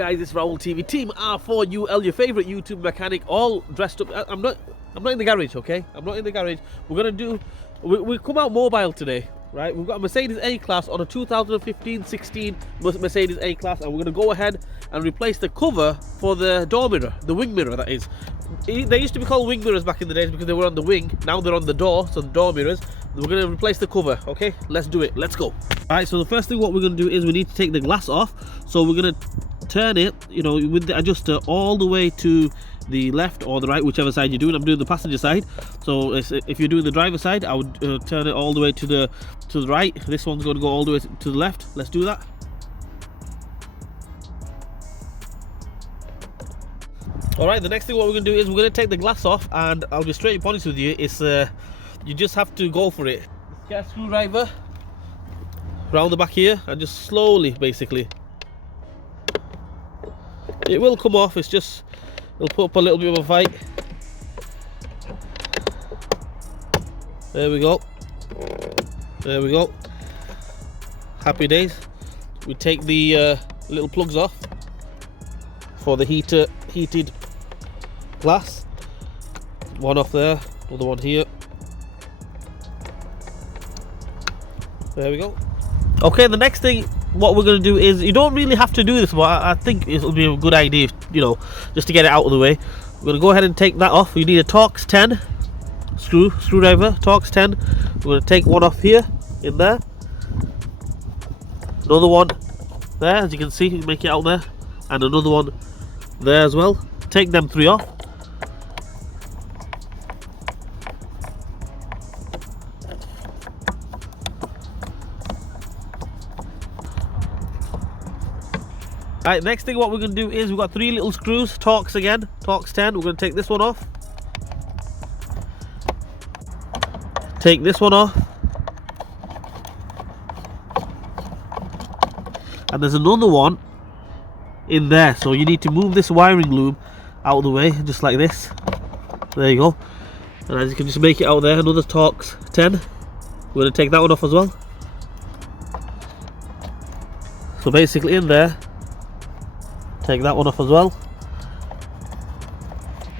guys, it's Raul TV, Team R4UL, your favourite YouTube mechanic, all dressed up. I'm not in the garage, okay? I'm not in the garage. We come out mobile today, right? We've got a Mercedes A-Class on a 2015-16 Mercedes A-Class, and we're going to go ahead and replace the cover for the door mirror, the wing mirror that is. They used to be called wing mirrors back in the days because they were on the wing. Now they're on the door, so the door mirrors. We're going to replace the cover, okay? Let's do it. Let's go. Alright, so the first thing what we're going to do is we need to take the glass off. So we're going to turn it, you know, with the adjuster all the way to the left or the right, whichever side you're doing. I'm doing the passenger side. So if you're doing the driver side, I would turn it all the way to the right. This one's going to go all the way to the left. Let's do that. Alright, the next thing what we're going to do is we're going to take the glass off, and I'll be straight honest with you, it's you just have to go for it. Get a screwdriver round the back here and just slowly, basically. It will come off, it's just, it'll put up a little bit of a fight. There we go. There we go. Happy days. We take the little plugs off for the heated glass. One off there, another one here. There we go. Okay, the next thing what we're going to do is, you don't really have to do this, but I think it'll be a good idea, you know, just to get it out of the way. We're going to go ahead and take that off. You need a Torx 10 screwdriver, Torx 10. We're going to take one off here, in there. Another one there, as you can see, you make it out there. And another one there as well. Take them three off. Alright, next thing what we're going to do is we've got three little screws, Torx again, Torx 10. We're going to take this one off. Take this one off. And there's another one in there, so you need to move this wiring loom out of the way, just like this. There you go. And as you can just make it out there, another Torx 10. We're going to take that one off as well. So basically in there, take that one off as well.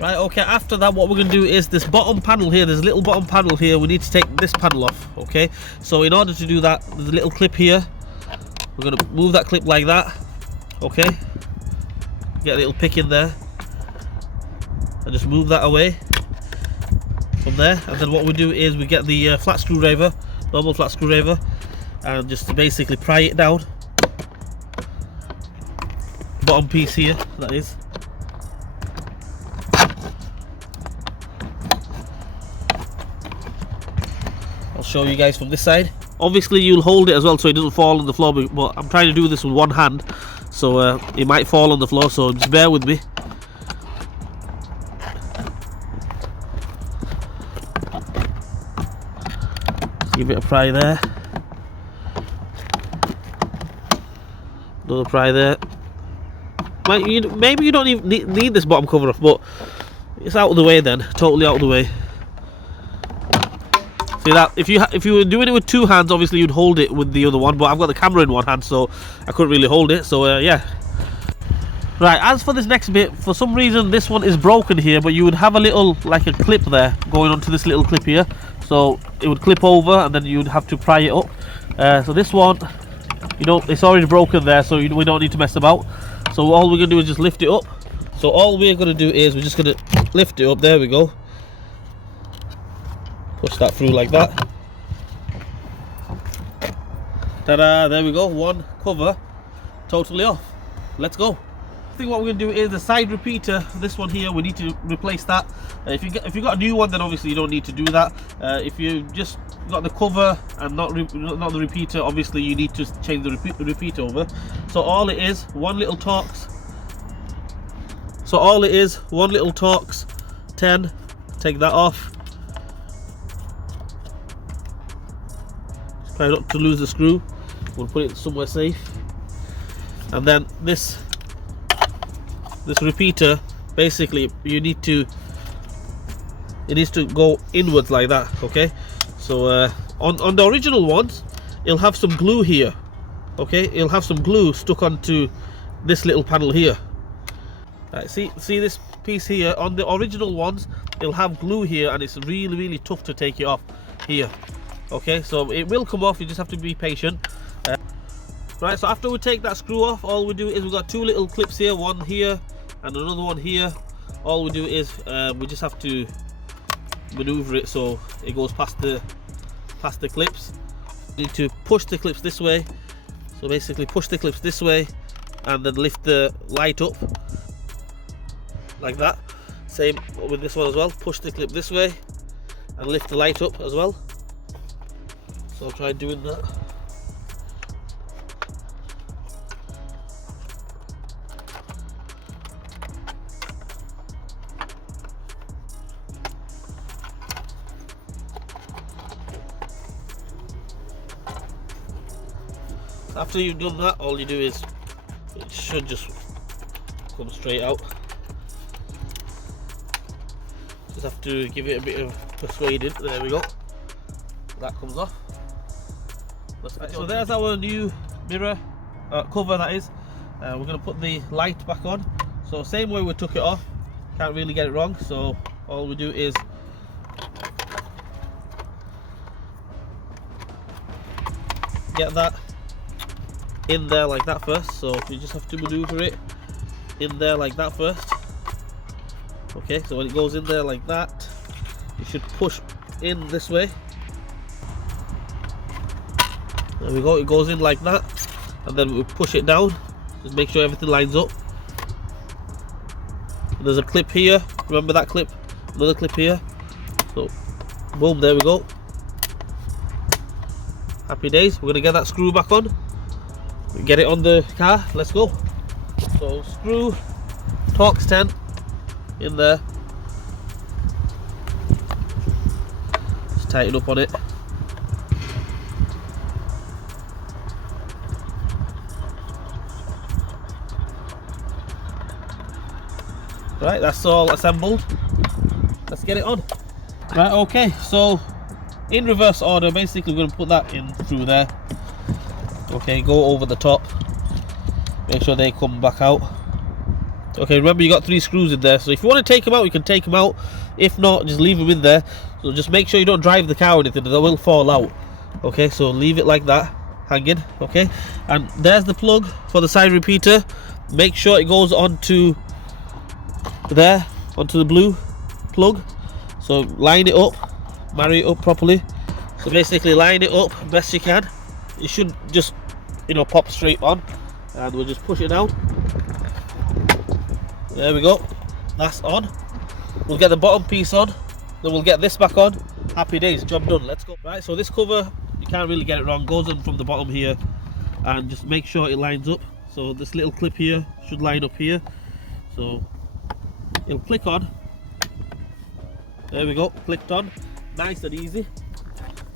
Right, okay, after that what we're going to do is this bottom panel here, there's a little bottom panel here, we need to take this panel off, okay? So in order to do that, there's a little clip here. We're going to move that clip like that, okay? Get a little pick in there. And just move that away from there. And then what we do is we get the flat screwdriver, normal flat screwdriver, and just to basically pry it down. Bottom piece here, that is. I'll show you guys from this side. Obviously you'll hold it as well so it doesn't fall on the floor, but I'm trying to do this with one hand, so it might fall on the floor, so just bear with me. Just give it a pry there. Another pry there. Maybe you don't even need this bottom cover off, but it's out of the way then, totally out of the way. See that? If you were doing it with two hands, obviously you'd hold it with the other one, but I've got the camera in one hand, so I couldn't really hold it, so yeah. Right, as for this next bit, for some reason this one is broken here, but you would have a little, like a clip there, going onto this little clip here, so it would clip over and then you'd have to pry it up. So this one, you know, it's already broken there, so we don't need to mess about. So all we're going to do is just lift it up. So all we're going to do is we're just going to lift it up. There we go. Push that through like that. Ta-da! There we go. One cover totally off. Let's go. I think what we're going to do is the side repeater. This one here, we need to replace that. If you got a new one, then obviously you don't need to do that. If you just got the cover and not the repeater, obviously you need to change the repeater over. So all it is, one little Torx. So all it is, one little Torx 10. Take that off. Just try not to lose the screw. We'll put it somewhere safe. And then this repeater, basically it needs to go inwards like that, okay? So on the original ones, it'll have some glue here, okay? It'll have some glue stuck onto this little panel here. Right, see this piece here? On the original ones, it'll have glue here, and it's really tough to take it off here. Okay, so it will come off. You just have to be patient. Right, so after we take that screw off, all we do is we've got two little clips here, one here and another one here. All we do is we just have to maneuver it so it goes past the clips. You need to push the clips this way. So basically push the clips this way and then lift the light up like that. Same with this one as well. Push the clip this way and lift the light up as well. So I'll try doing that. After you've done that, all you do is, it should just come straight out. Just have to give it a bit of persuading. There we go. That comes off. So there's our new mirror cover, that is. We're going to put the light back on. So same way we took it off. Can't really get it wrong. So all we do is get that in there like that first. So you just have to maneuver it in there like that first. Okay, so when it goes in there like that, you should push in this way. There we go, it goes in like that, and then we push it down. Just make sure everything lines up. And there's a clip here, remember that clip? Another clip here. So boom, there we go. Happy days. We're gonna get that screw back on. Get it on the car, let's go. So screw Torx 10 in there. Just tighten up on it. Right, that's all assembled. Let's get it on. Right, okay, so in reverse order, basically we're going to put that in through there. Okay, go over the top. Make sure they come back out. Okay, remember you got 3 screws in there, so if you want to take them out, you can take them out. If not, just leave them in there. So just make sure you don't drive the car or anything, they will fall out. Okay, so leave it like that, hanging. Okay, and there's the plug for the side repeater. Make sure it goes onto there, onto the blue plug. So line it up, marry it up properly. So basically line it up best you can. It should just, you know, pop straight on, and we'll just push it down. There we go, that's on. We'll get the bottom piece on, then we'll get this back on. Happy days, job done, let's go. Right, so this cover, you can't really get it wrong, goes in from the bottom here, and just make sure it lines up. So this little clip here should line up here, so it'll click on. There we go, clicked on, nice and easy.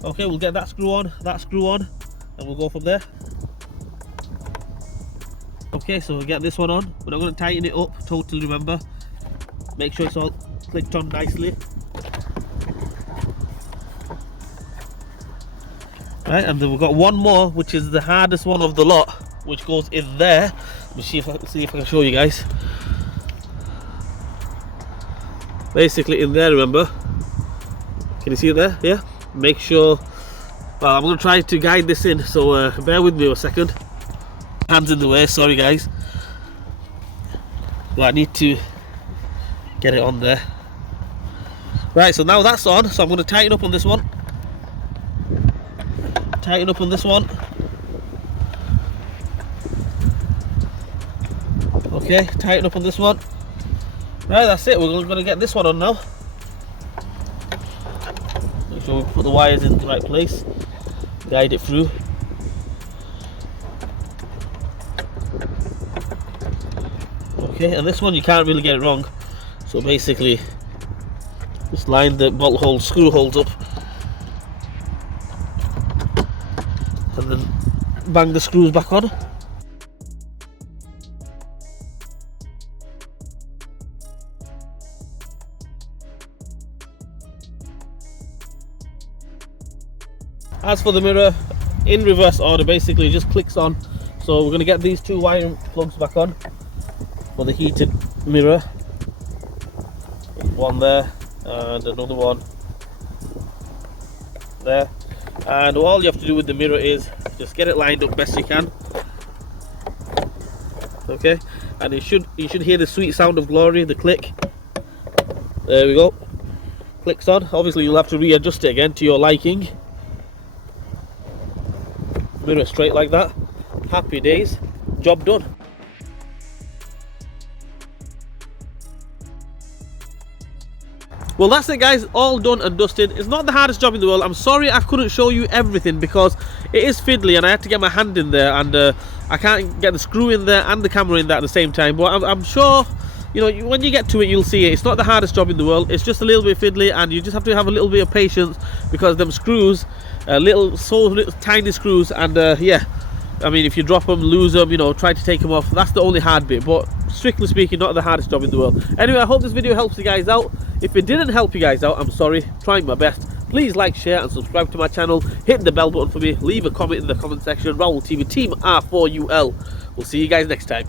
Okay, we'll get that screw on, and we'll go from there. Okay, so we'll get this one on. We're not going to tighten it up totally, remember. Make sure it's all clicked on nicely. Right, and then we've got one more, which is the hardest one of the lot, which goes in there. Let me see if I can show you guys. Basically in there, remember. Can you see it there? Yeah? Make sure. Well, I'm going to try to guide this in, so bear with me a second. Hands in the way, sorry guys. Well, I need to get it on there. Right, so now that's on, so I'm going to tighten up on this one. Tighten up on this one. Okay, tighten up on this one. Right, that's it, we're going to get this one on now. Make sure we put the wires in the right place. Guide it through. Okay, and this one you can't really get it wrong. So basically, just line the bolt hole, screw holes up, and then bang the screws back on. As for the mirror, in reverse order, basically it just clicks on. So we're going to get these two wire plugs back on for the heated mirror. One there and another one there. And all you have to do with the mirror is just get it lined up best you can. Okay, and you should hear the sweet sound of glory, the click. There we go. Clicks on. Obviously you'll have to readjust it again to your liking. Mirror straight like that. Happy days. Job done. Well, that's it guys, all done and dusted. It's not the hardest job in the world. I'm sorry I couldn't show you everything because it is fiddly and I had to get my hand in there, and I can't get the screw in there and the camera in there at the same time. But I'm sure, you know, when you get to it you'll see it. It's not the hardest job in the world. It's just a little bit fiddly and you just have to have a little bit of patience because them screws, little tiny screws, and yeah, I mean, if you drop them, lose them, you know, try to take them off. That's the only hard bit, but strictly speaking, not the hardest job in the world. Anyway, I hope this video helps you guys out. If it didn't help you guys out, I'm sorry, trying my best. Please like, share and subscribe to my channel. Hit the bell button for me. Leave a comment in the comment section. Raul TV, Team R4UL. We'll see you guys next time.